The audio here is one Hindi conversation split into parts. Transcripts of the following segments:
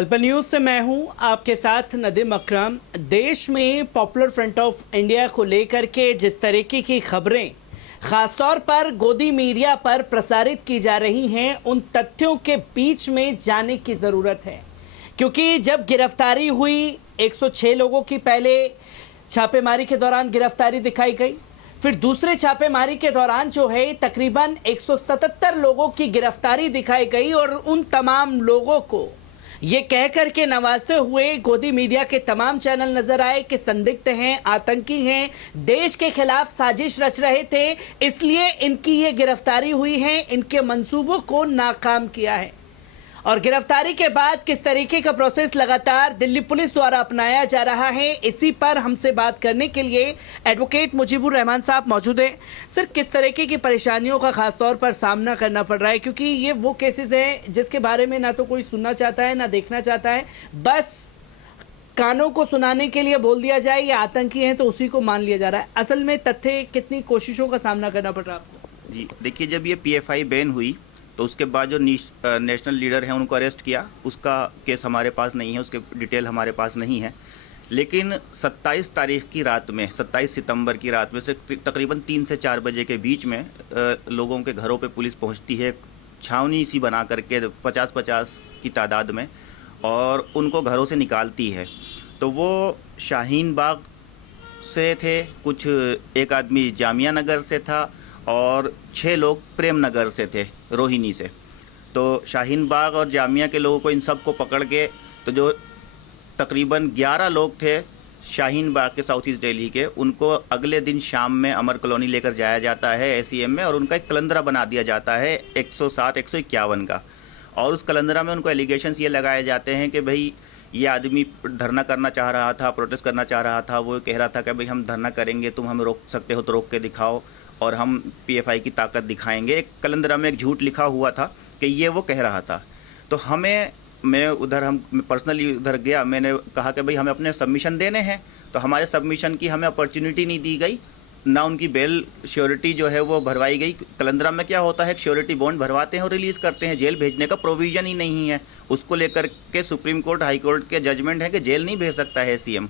पल पल न्यूज से मैं हूं आपके साथ नदीम अकरम। देश में पॉपुलर फ्रंट ऑफ इंडिया को लेकर के जिस तरीके की खबरें खासतौर पर गोदी मीडिया पर प्रसारित की जा रही हैं, उन तथ्यों के बीच में जाने की ज़रूरत है, क्योंकि जब गिरफ्तारी हुई 106 लोगों की पहले छापेमारी के दौरान गिरफ्तारी दिखाई गई, फिर दूसरे छापेमारी के दौरान जो है तकरीबन 177 लोगों की गिरफ्तारी दिखाई गई और उन तमाम लोगों को ये कह कर के नवाजते हुए गोदी मीडिया के तमाम चैनल नजर आए कि संदिग्ध हैं, आतंकी हैं, देश के खिलाफ साजिश रच रहे थे, इसलिए इनकी ये गिरफ्तारी हुई है, इनके मंसूबों को नाकाम किया है। और गिरफ्तारी के बाद किस तरीके का प्रोसेस लगातार दिल्ली पुलिस द्वारा अपनाया जा रहा है, इसी पर हमसे बात करने के लिए एडवोकेट मुजीबुर रहमान साहब मौजूद हैं। सर, किस तरीके की परेशानियों का खासतौर पर सामना करना पड़ रहा है, क्योंकि ये वो केसेस हैं जिसके बारे में ना तो कोई सुनना चाहता है ना देखना चाहता है, बस कानों को सुनाने के लिए बोल दिया जाए ये आतंकी हैं तो उसी को मान लिया जा रहा है। असल में तथ्य कितनी कोशिशों का सामना करना पड़ रहा है आपको? जी देखिए, जब ये पीएफआई बैन हुई तो उसके बाद जो नेशनल लीडर हैं उनको अरेस्ट किया। उसका केस हमारे पास नहीं है, उसके डिटेल हमारे पास नहीं है, लेकिन 27 तारीख की रात में, 27 सितंबर की रात में से तकरीबन 3 से 4 बजे के बीच में लोगों के घरों पे पुलिस पहुंचती है, छावनी सी बना करके 50-50 की तादाद में, और उनको घरों से निकालती है। तो वो शाहीन बाग से थे, कुछ एक आदमी जामिया नगर से था और 6 लोग प्रेम नगर से थे, रोहिणी से। तो शाहीन बाग और जामिया के लोगों को, इन सब को पकड़ के, तो जो तकरीबन 11 लोग थे शाहीन बाग के, साउथ ईस्ट दिल्ली के, उनको अगले दिन शाम में अमर कॉलोनी लेकर जाया जाता है एसीएम में, और उनका एक कलंदरा बना दिया जाता है 107-151 का। और उस कलंदरा में उनको एलिगेशंस ये लगाए जाते हैं कि भाई ये आदमी धरना करना चाह रहा था, प्रोटेस्ट करना चाह रहा था, वो कह रहा था कि भाई हम धरना करेंगे, तुम हमें रोक सकते हो तो रोक के दिखाओ और हम पीएफआई की ताकत दिखाएंगे। एक कलंदरा में एक झूठ लिखा हुआ था कि ये वो कह रहा था। तो मैं पर्सनली उधर गया, मैंने कहा कि भाई हमें अपने सबमिशन देने हैं, तो हमारे सबमिशन की हमें अपॉर्चुनिटी नहीं दी गई, ना उनकी बेल श्योरिटी जो है वो भरवाई गई। कलंदरा में क्या होता है, श्योरिटी बॉन्ड भरवाते हैं और रिलीज़ करते हैं, जेल भेजने का प्रोविज़न ही नहीं है। उसको लेकर के सुप्रीम कोर्ट, हाई कोर्ट के जजमेंट है कि जेल नहीं भेज सकता है सीएम।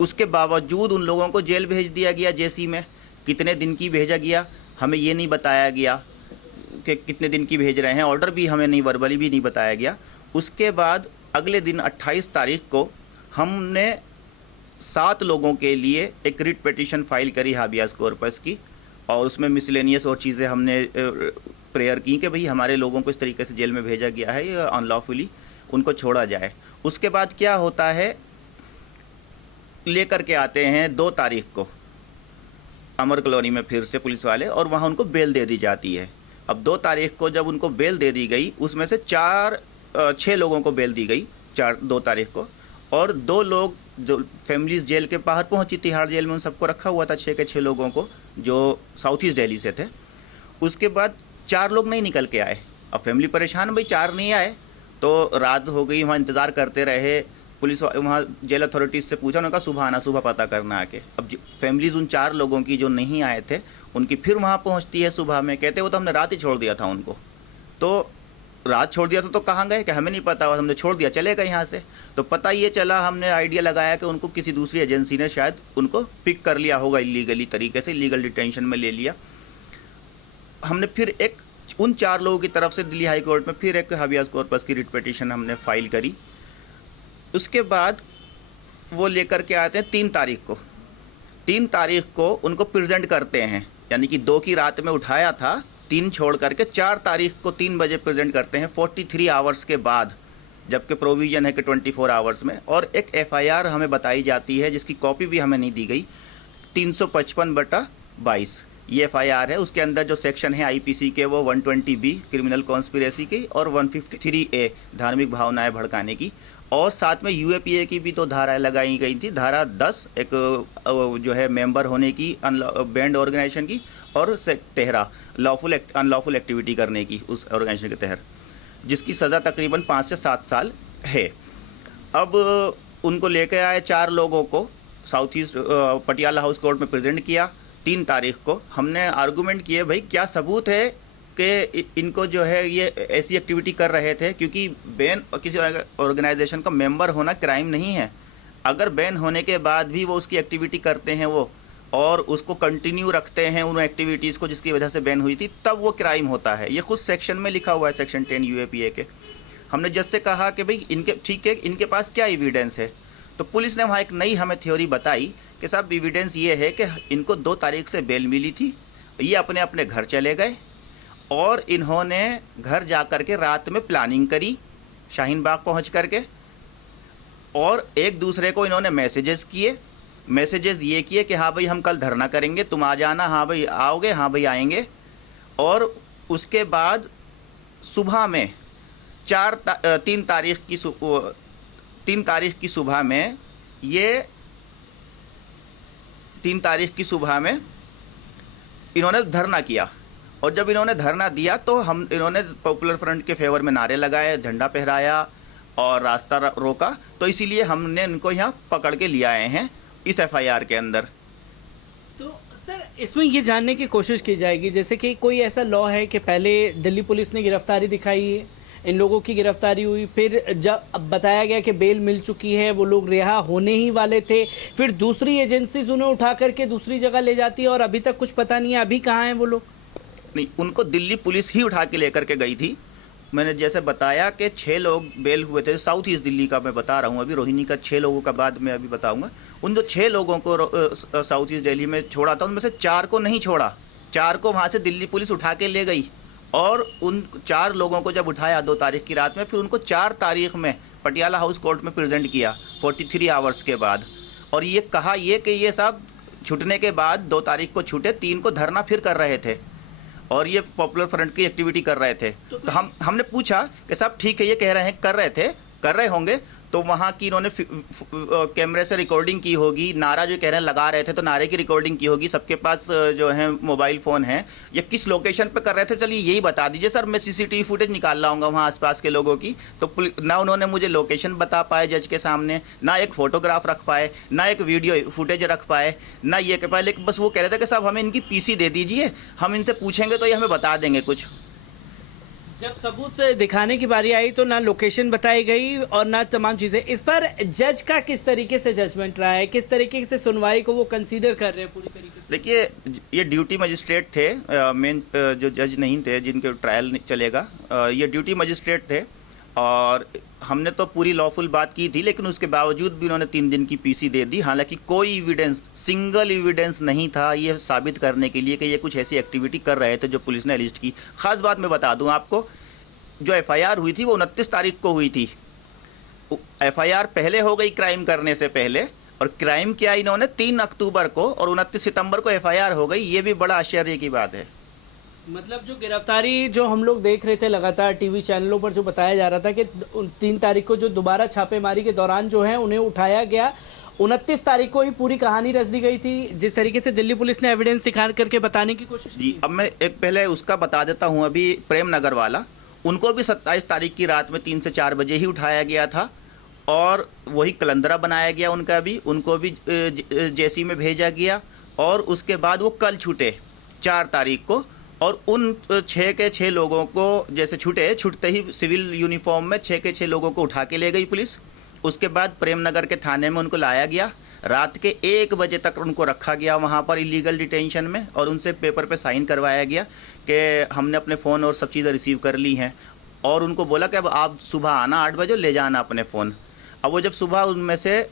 उसके बावजूद उन लोगों को जेल भेज दिया गया जेसी में। कितने दिन की भेजा गया हमें ये नहीं बताया गया कि कितने दिन की भेज रहे हैं, ऑर्डर भी हमें नहीं, वर्बली भी नहीं बताया गया। उसके बाद अगले दिन 28 तारीख को हमने 7 लोगों के लिए एक रिट पिटीशन फाइल करी हाबियास कॉर्पस की, और उसमें मिसलेनियस और चीज़ें हमने प्रेयर की कि भाई हमारे लोगों को इस तरीके से जेल में भेजा गया है, ये अनलॉफुली, उनको छोड़ा जाए। उसके बाद क्या होता है, लेकर के आते हैं 2 तारीख को अमर कॉलोनी में फिर से पुलिस वाले, और वहाँ उनको बेल दे दी जाती है। अब 2 तारीख को जब उनको बेल दे दी गई, उसमें से 6 लोगों को बेल दी गई 2 तारीख को, और 2 लोग जो फैमिलीज जेल के बाहर पहुंची, तिहाड़ जेल में उन सबको रखा हुआ था, 6 के 6 लोगों को, जो साउथ ईस्ट दिल्ली से थे। उसके बाद 4 लोग नहीं निकल के आए। अब फैमिली परेशान, भाई 4 नहीं आए, तो रात हो गई, वहाँ इंतज़ार करते रहे। पुलिस वहाँ जेल अथॉरिटीज़ से पूछा, उन्होंने कहा सुबह आना, सुबह पता करना आके। अब फैमिलीज़ उन 4 लोगों की जो नहीं आए थे उनकी फिर वहाँ पहुँचती है सुबह में, कहते वो तो हमने रात ही छोड़ दिया था उनको। तो रात छोड़ दिया था तो कहाँ गए, कि हमें नहीं पता, हमने छोड़ दिया, चले गए यहाँ से। तो पता ये चला, हमने आइडिया लगाया कि उनको किसी दूसरी एजेंसी ने शायद उनको पिक कर लिया होगा इलीगली तरीके से, लीगल डिटेंशन में ले लिया। हमने फिर एक उन 4 लोगों की तरफ से दिल्ली हाई कोर्ट में फिर एक हाबियास कॉर्पस की रिट पिटीशन हमने फाइल करी। उसके बाद वो लेकर के आते हैं 3 तारीख को। 3 तारीख को उनको प्रेजेंट करते हैं, यानी कि 2 की रात में उठाया था, 3 छोड़ करके 4 तारीख को 3 बजे प्रेजेंट करते हैं, 43 आवर्स के बाद, जबकि प्रोविज़न है कि 24 आवर्स में। और एक एफआईआर हमें बताई जाती है जिसकी कॉपी भी हमें नहीं दी गई, 355/22 ये एफआईआर है। उसके अंदर जो सेक्शन है आईपीसी के, वो 120B क्रिमिनल कॉन्स्पिरेसी की और 153A धार्मिक भावनाएं भड़काने की, और साथ में यूएपीए की भी तो धाराएं लगाई गई थी। धारा 10 एक जो है मेंबर होने की, बैंड ऑर्गेनाइजेशन की, और 13 अनलॉफुल एक्टिविटी करने की उस ऑर्गेनाइजेशन के तहत, जिसकी सज़ा तकरीबन 5 से 7 साल है। अब उनको लेकर आए 4 लोगों को, south east Patiala house court में प्रेजेंट किया। 3 तारीख को हमने आर्गूमेंट किए, भाई क्या सबूत है इनको जो है ये ऐसी एक्टिविटी कर रहे थे, क्योंकि बैन किसी ऑर्गेनाइजेशन का मेंबर होना क्राइम नहीं है। अगर बैन होने के बाद भी वो उसकी एक्टिविटी करते हैं वो और उसको कंटिन्यू रखते हैं उन एक्टिविटीज़ को जिसकी वजह से बैन हुई थी, तब वो क्राइम होता है। ये खुद सेक्शन में लिखा हुआ है, सेक्शन 10 यूएपीए के। हमने जज से कहा कि भाई इनके ठीक है, इनके पास क्या एविडेंस है, तो पुलिस ने वहाँ एक नई हमें थ्योरी बताई कि साहब एविडेंस ये है कि इनको 2 तारीख से बेल मिली थी, ये अपने अपने घर चले गए और इन्होंने घर जा कर के रात में प्लानिंग करी शाहीन बाग पहुँच करके, और एक दूसरे को इन्होंने मैसेजेस किए। मैसेजेस ये किए कि हाँ भाई हम कल धरना करेंगे, तुम आ जाना, हाँ भाई आओगे, हाँ भाई आएंगे। और उसके बाद सुबह में 3 तारीख की सुबह में ये 3 तारीख की सुबह में इन्होंने धरना किया, और जब इन्होंने धरना दिया तो इन्होंने पॉपुलर फ्रंट के फेवर में नारे लगाए, झंडा फहराया और रास्ता रोका। तो इसीलिए हमने इनको यहाँ पकड़ के ले आए हैं इस एफआईआर के अंदर। तो सर इसमें ये जानने की कोशिश की जाएगी जैसे कि कोई ऐसा लॉ है कि पहले दिल्ली पुलिस ने गिरफ्तारी दिखाई है, इन लोगों की गिरफ्तारी हुई, फिर जब अब बताया गया कि बेल मिल चुकी है, वो लोग रिहा होने ही वाले थे, फिर दूसरी एजेंसीज उन्हें उठा करके दूसरी जगह ले जाती है और अभी तक कुछ पता नहीं है अभी कहाँ हैं वो लोग। नहीं, उनको दिल्ली पुलिस ही उठा के लेकर के गई थी। मैंने जैसे बताया कि 6 लोग बेल हुए थे, साउथ ईस्ट दिल्ली का मैं बता रहा हूँ अभी, रोहिणी का 6 लोगों का बाद में अभी बताऊँगा। उन जो 6 लोगों को साउथ ईस्ट दिल्ली में छोड़ा था, उनमें से 4 को नहीं छोड़ा, 4 को वहाँ से दिल्ली पुलिस उठा के ले गई। और उन 4 लोगों को जब उठाया 2 तारीख की रात में, फिर उनको 4 तारीख में पटियाला हाउस कोर्ट में प्रेजेंट किया 43 आवर्स के बाद। और ये कहा कि ये साहब छूटने के बाद 2 तारीख को छूटे, 3 को धरना फिर कर रहे थे और ये पॉपुलर फ्रंट की एक्टिविटी कर रहे थे। तो हमने पूछा कि साहब ठीक है, ये कह रहे हैं कर रहे होंगे, तो वहाँ की इन्होंने कैमरे से रिकॉर्डिंग की होगी, नारा जो कह रहे हैं लगा रहे थे तो नारे की रिकॉर्डिंग की होगी, सबके पास जो है मोबाइल फ़ोन है, या किस लोकेशन पे कर रहे थे, चलिए यही बता दीजिए सर, मैं सीसीटीवी फुटेज निकाल लाऊंगा वहाँ आसपास के लोगों की। तो ना उन्होंने मुझे लोकेशन बता पाए जज के सामने, ना एक फ़ोटोग्राफ रख पाए, ना एक वीडियो फुटेज रख पाए, ना ये कह पाए, लेकिन बस वो कह रहे थे कि साहब हमें इनकी पीसी दे दीजिए, हम इनसे पूछेंगे तो ये हमें बता देंगे कुछ। जब सबूत दिखाने की बारी आई तो ना लोकेशन बताई गई और ना तमाम चीज़ें। इस पर जज का किस तरीके से जजमेंट रहा है, किस तरीके से सुनवाई को वो कंसीडर कर रहे हैं पूरी तरीके से? देखिए, ये ड्यूटी मजिस्ट्रेट थे, मेन जो जज नहीं थे जिनके ट्रायल चलेगा, ये ड्यूटी मजिस्ट्रेट थे। और हमने तो पूरी लॉफुल बात की थी, लेकिन उसके बावजूद भी उन्होंने 3 दिन की पीसी दे दी। हालांकि कोई एविडेंस, सिंगल एविडेंस नहीं था ये साबित करने के लिए कि ये कुछ ऐसी एक्टिविटी कर रहे थे जो पुलिस ने लिस्ट की। ख़ास बात मैं बता दूं आपको, जो एफआईआर हुई थी वो 29 तारीख को हुई थी। एफआईआर पहले हो गई क्राइम करने से पहले, और क्राइम किया इन्होंने 3 अक्टूबर को और 29 सितंबर को एफआईआर हो गई। ये भी बड़ा आश्चर्य की बात है। मतलब जो गिरफ्तारी जो हम लोग देख रहे थे लगातार टीवी चैनलों पर, जो बताया जा रहा था कि 3 तारीख को जो दोबारा छापेमारी के दौरान जो है उन्हें उठाया गया, 29 तारीख को ही पूरी कहानी रच दी गई थी, जिस तरीके से दिल्ली पुलिस ने एविडेंस दिखा करके बताने की कोशिश की। अब मैं एक पहले उसका बता देता हूँ। अभी प्रेम नगर वाला, उनको भी 27 तारीख की रात में 3 से 4 बजे ही उठाया गया था और वही कलंदरा बनाया गया उनका भी, उनको भी जेसी में भेजा गया। और उसके बाद वो कल छूटे 4 तारीख को, और उन 6 के 6 लोगों को जैसे छूटते ही सिविल यूनिफॉर्म में 6 के 6 लोगों को उठा के ले गई पुलिस। उसके बाद प्रेम नगर के थाने में उनको लाया गया, रात के 1 बजे तक उनको रखा गया वहाँ पर इलीगल डिटेंशन में, और उनसे पेपर पे साइन करवाया गया कि हमने अपने फ़ोन और सब चीज़ें रिसीव कर ली हैं, और उनको बोला कि अब आप सुबह आना 8 बजे, ले जाना अपने फ़ोन। अब वो जब सुबह उनमें से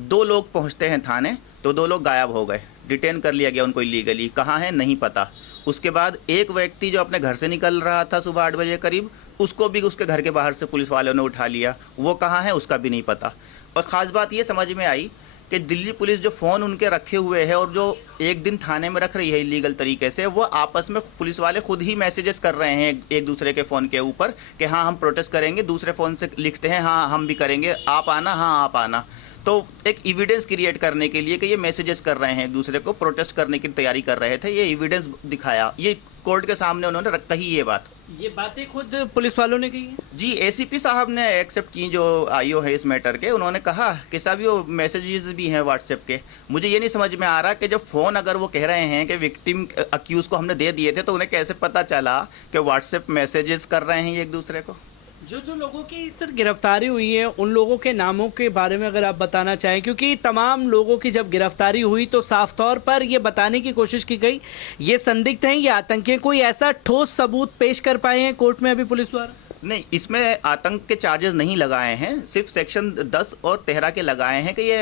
2 लोग पहुँचते हैं थाने, तो 2 लोग गायब हो गए, डिटेन कर लिया गया उनको इलीगली, कहाँ है नहीं पता। उसके बाद एक व्यक्ति जो अपने घर से निकल रहा था सुबह 8 बजे करीब, उसको भी उसके घर के बाहर से पुलिस वालों ने उठा लिया, वो कहाँ है उसका भी नहीं पता। और ख़ास बात ये समझ में आई कि दिल्ली पुलिस जो फ़ोन उनके रखे हुए है और जो एक दिन थाने में रख रही है इलीगल तरीके से, वो आपस में पुलिस वाले खुद ही मैसेजेस कर रहे हैं एक दूसरे के फ़ोन के ऊपर कि हाँ हम प्रोटेस्ट करेंगे, दूसरे फ़ोन से लिखते हैं हाँ हम भी करेंगे, आप आना, हाँ आप आना। तो एक एविडेंस क्रिएट करने के लिए कि ये मैसेजेस कर रहे हैं एक दूसरे को, प्रोटेस्ट करने की तैयारी कर रहे थे, ये एविडेंस दिखाया, ये कोर्ट के सामने उन्होंने कही ये बात। ये बातें खुद पुलिस वालों ने कही है? जी, एसीपी साहब ने एक्सेप्ट की, जो आईओ है इस मैटर के, उन्होंने कहा कि साहब ये मैसेजेस भी हैं व्हाट्सएप के। मुझे ये नहीं समझ में आ रहा कि जब फ़ोन अगर वो कह रहे हैं कि विक्टिम अक्यूज़ को हमने दे दिए थे, तो उन्हें कैसे पता चला कि व्हाट्सएप मैसेजेस कर रहे हैं ये एक दूसरे को। जो लोगों की सर गिरफ्तारी हुई है, उन लोगों के नामों के बारे में अगर आप बताना चाहें, क्योंकि तमाम लोगों की जब गिरफ्तारी हुई तो साफ तौर पर ये बताने की कोशिश की गई ये संदिग्ध हैं, ये आतंकी हैं। कोई ऐसा ठोस सबूत पेश कर पाए हैं कोर्ट में अभी पुलिस द्वारा? नहीं, इसमें आतंक के चार्जेस नहीं लगाए हैं, सिर्फ सेक्शन 10 और 13 के लगाए हैं कि ये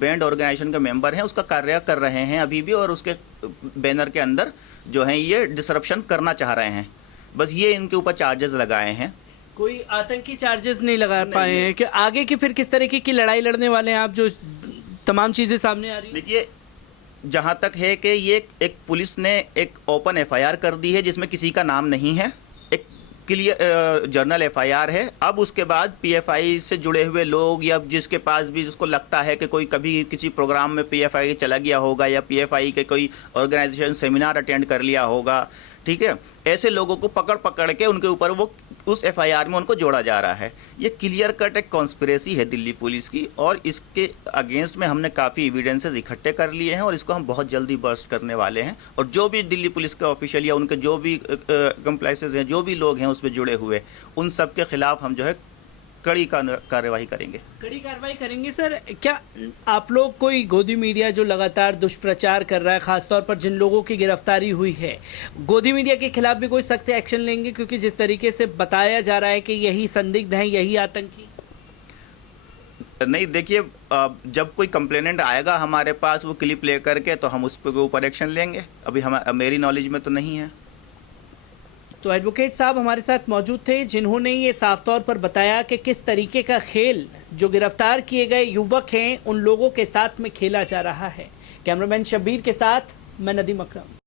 बैंड ऑर्गेनाइजेशन के मेंबर हैं, उसका कार्य कर रहे हैं अभी भी, और उसके बैनर के अंदर जो है ये डिसरप्शन करना चाह रहे हैं। बस ये इनके ऊपर चार्जेस लगाए हैं। कोई आतंकी चार्जेस नहीं लगा पाए हैं कि आगे की फिर किस तरीके की लड़ाई लड़ने वाले हैं आप, जो तमाम चीज़ें सामने आ रही हैं? देखिए, जहाँ तक है कि ये एक पुलिस ने एक ओपन एफआईआर कर दी है जिसमें किसी का नाम नहीं है, एक क्लियर जर्नल एफआईआर है। अब उसके बाद पीएफआई से जुड़े हुए लोग या जिसके पास भी जिसको लगता है कि कोई कभी किसी प्रोग्राम में पीएफआई चला गया होगा या पीएफआई के कोई ऑर्गेनाइजेशन सेमिनार अटेंड कर लिया होगा, ठीक है, ऐसे लोगों को पकड़ पकड़ के उनके ऊपर वो उस एफआईआर में उनको जोड़ा जा रहा है। ये क्लियर कट एक कॉन्स्पिरेसी है दिल्ली पुलिस की, और इसके अगेंस्ट में हमने काफ़ी एविडेंसेस इकट्ठे कर लिए हैं और इसको हम बहुत जल्दी बर्स्ट करने वाले हैं। और जो भी दिल्ली पुलिस के ऑफिशियल या उनके जो भी कंप्लाइसेस हैं, जो भी लोग हैं उसमें जुड़े हुए, उन सब के खिलाफ हम जो है कड़ी कार्रवाई करेंगे। कड़ी कार्रवाई करेंगे। सर, क्या आप लोग कोई गोदी मीडिया जो लगातार दुष्प्रचार कर रहा है, खासतौर पर जिन लोगों की गिरफ्तारी हुई है, गोदी मीडिया के खिलाफ भी कोई सख्त एक्शन लेंगे? क्योंकि जिस तरीके से बताया जा रहा है कि यही संदिग्ध हैं, यही आतंकी। नहीं, देखिए, जब कोई कंप्लेनेंट आएगा हमारे पास वो क्लिप ले करके, तो हम उस पर ऊपर एक्शन लेंगे। अभी मेरी नॉलेज में तो नहीं है। तो एडवोकेट साहब हमारे साथ मौजूद थे, जिन्होंने ये साफ तौर पर बताया कि किस तरीके का खेल जो गिरफ्तार किए गए युवक हैं उन लोगों के साथ में खेला जा रहा है। कैमरामैन शब्बीर के साथ मैं नदीम अकरम।